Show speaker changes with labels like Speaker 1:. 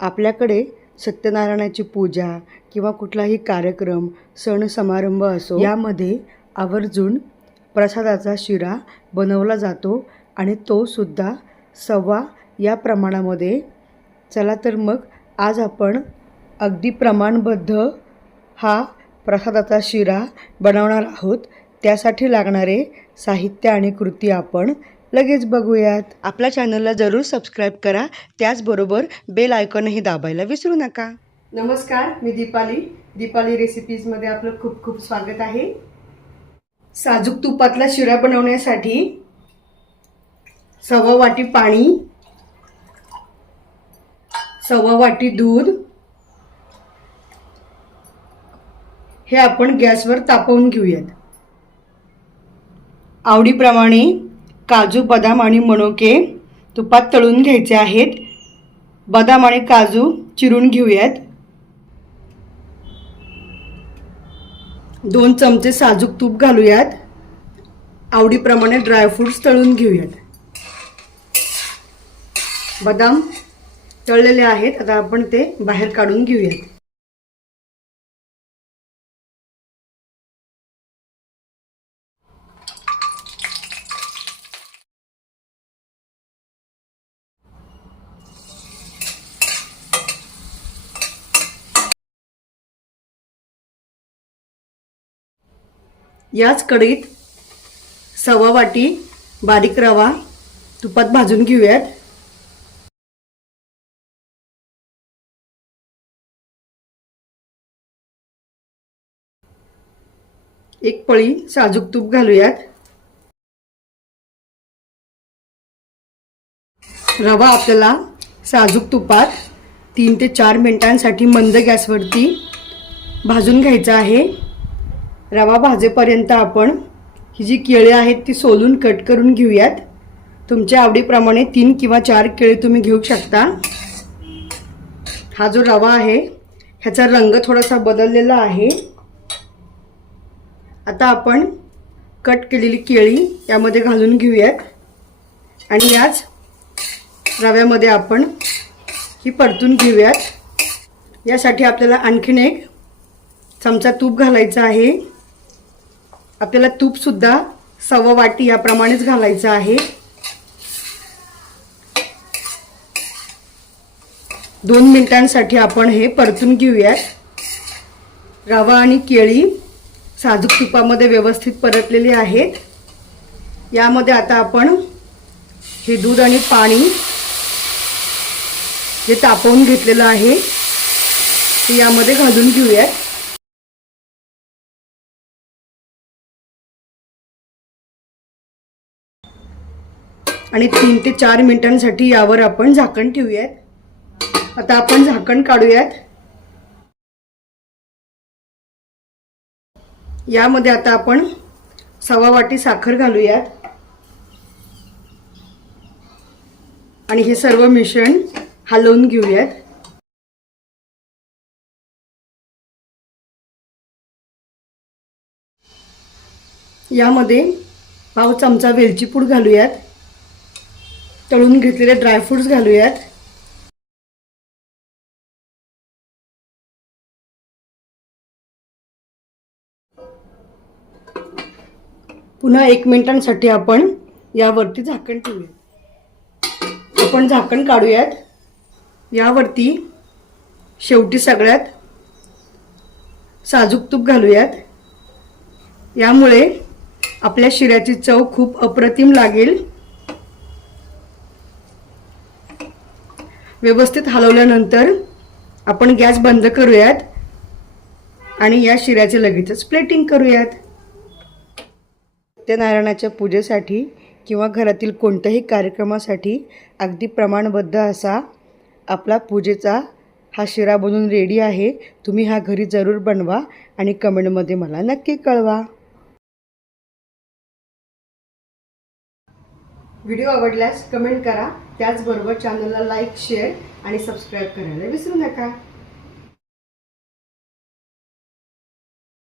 Speaker 1: आपल्याकडे सत्यनारायणाची पूजा किंवा कुठलाही कार्यक्रम सण समारंभ असो यामध्ये आवर्जून प्रसादाचा शिरा बनवला जातो आणि तो सुद्धा सव्वा या प्रमाणामध्ये. चला तर मग आज आपण अगदी प्रमाणबद्ध हा प्रसादाचा शिरा बनवणार आहोत. त्यासाठी लागणारे साहित्य आणि कृती आपण लगेच बघूयात. आपल्या चॅनलला जरूर सबस्क्राईब करा. त्याचबरोबर बेल आयकॉनही दाबायला विसरू नका. नमस्कार मी दीपाली. दीपाली रेसिपीजमध्ये आपलं खूप खूप स्वागत आहे. साजूक तुपातला शिरा बनवण्यासाठी सव्वा वाटी पाणी सव्वा वाटी दूध हे आपण गॅसवर तापवून घेऊयात. आवडीप्रमाणे काजू बदाम आणि मनुके तुपात तळून घ्यायचे आहेत. बदाम आणि काजू चिरून घेऊयात. दोन चमचे साजूक तूप घालूयात. आवडीप्रमाणे ड्रायफ्रूट्स तळून घेऊयात. बदाम तळलेले आहेत. आता आपण ते बाहेर काढून घेऊयात. याच कढईत सव्वा वाटी बारीक रवा तुपात भाजून घेऊयात. एक पळी साजूक तूप घालूयात. रवा आपल्याला साजूक तुपात तीन ते चार मिनिटांसाठी मंद गॅसवरती भाजून घ्यायचा आहे. रवा भाजेपर्यंत आपण ही जी केळी आहेत ती सोलून कट करून घेऊयात. तुमच्या आवडीप्रमाणे तीन किंवा चार केळी तुम्ही घेऊ शकता. हा जो रवा आहे ह्याचा रंग थोडासा बदललेला आहे. आता आपण कट केलेली केळी यामध्ये घालून घेऊयात. आणि याच रव्यामध्ये आपण ही परतून घेऊयात. यासाठी आपल्याला आणखीन एक चमचा तूप घालायचा आहे. आपल्याला तूपसुद्धा सव्वा वाटी याप्रमाणेच घालायचं आहे. दोन मिनिटांसाठी आपण हे परतून घेऊयात. रवा आणि केळी साजूक तुपामध्ये व्यवस्थित परतलेली आहेत. यामध्ये आता आपण हे दूध आणि पाणी जे तापवून घेतलेलं आहे ते यामध्ये घालून घेऊयात. आणि तीन ते चार मिनिटांसाठी यावर आपण झाकण ठेवूयात. आता आपण झाकण काढूयात. यामध्ये आता आपण सवा वाटी साखर घालूयात. आणि हे सर्व मिश्रण हलवून घेऊयात. यामध्ये पाव चमचा वेलची पूड घालूयात. तळून घेतलेले ड्रायफ्रुट्स घालूयात. पुन्हा एक मिनिटांसाठी आपण यावरती झाकण ठेवूया. आपण झाकण काढूयात. यावरती शेवटी सगळ्यात साजूक तूप घालूयात. यामुळे आपल्या शिऱ्याची चव खूप अप्रतिम लागेल. व्यवस्थित हलवल्यानंतर आपण गॅस बंद करूयात आणि या शिऱ्याचे लगेचच प्लेटिंग करूयात. सत्यनारायणाच्या पूजेसाठी किंवा घरातील कोणत्याही कार्यक्रमासाठी अगदी प्रमाणबद्ध असा आपला पूजेचा हा शिरा बनून रेडी आहे. तुम्ही हा घरी जरूर बनवा आणि कमेंटमध्ये मला नक्की कळवा. व्हिडिओ आवडल्यास कमेंट करा. त्याचबरोबर चॅनलला लाईक शेअर आणि सबस्क्राईब करायला विसरू नका.